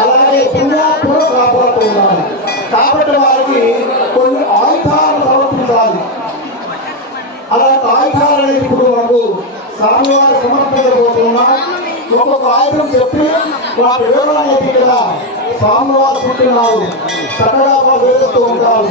అలాగే కాపాడుతున్నారు కాబట్టి వారికి కొన్ని ఆయుధాలు సమర్పించాలి. అలాంటి ఆయుధాలు అనేది ఇప్పుడు మనకు స్వామివారి సమర్పించబోతున్నాం. ఒక్కొక్క ఆయుధం చెప్పి వాటి వివరణ అనేది కదా స్వామివారు పుట్టినారు చక్కగా వేస్తూ ఉంటారు.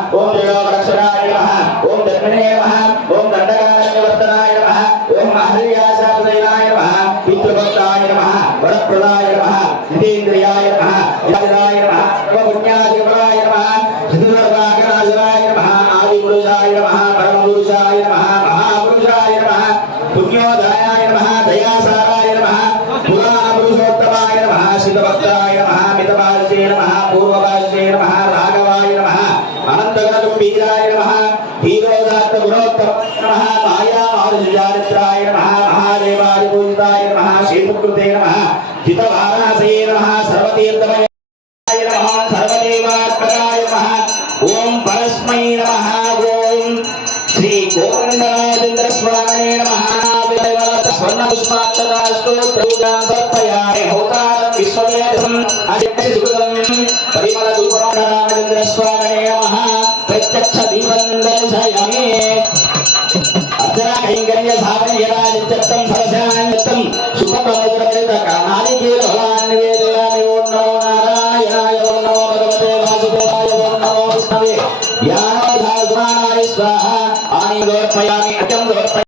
ओम त्रिलोक रक्षणाय नमः ओम दक्षिणे नमः ओम दंडकाय निवर्तनाय नमः ఓం అహల్యాశాపదైనాయ నమః పితృభక్తాయ నమః వరప్రదాయ నమః నితేంద్రియాయ నమః యజాయ నమః పుణ్యాధిపరాయ నమః హిందుర్వాగరాజాయ నమః ఆదిపురుషాయ నమః పరమపురుషాయ నమః మహాపురుషాయ నమః పుణ్యోదయాయ నమః దయాసారాయ నమః పురాణ పురుషోత్తమాయ నమః శివభక్తాయ నమః మితభాషే నమః పూర్వభాషే నమః రాఘవాయ నమః అనంతగణకుంభీరాయ నమః హీరోదాత్త గుణోత్తమ నమః మాయా మారుజారిత్రాయ నమః మహాదేవాదిపూజితాయ నమః శ్రీముక్తే నమః జితవారాసయే నమః సర్వతీర్థమయ నమః సర్వదేవాత్మకాయ నమః ఓం పరస్మై నమః ఓం శ్రీ గోవిందరాజేంద్ర స్వామినే నమః స్వర్ణ పుష్పాక్షరాస్తోత్రూజాం సమర్పయామి హోతారం విశ్వవేదం అజక్షసుకృతం పరిమళ ధూపం రామచంద్ర స్వామినే నమః ప్రత్యక్ష దీపం దర్శయామి అర్చనా కైంకర్య సావయరాజిత్తం సరసాన్యత్తం శుభప్రమోదరపరిత కానాలికేల ఫలాన్ని నివేదయామి ఓం నమో నారాయణాయ ఓం నమో భగవతే వాసుదేవాయ ఓం నమో విష్ణవే జ్ఞానోధాసుమానాయ స్వాహ ఆని సమర్పయామి అర్ఘ్యం సమర్పయామి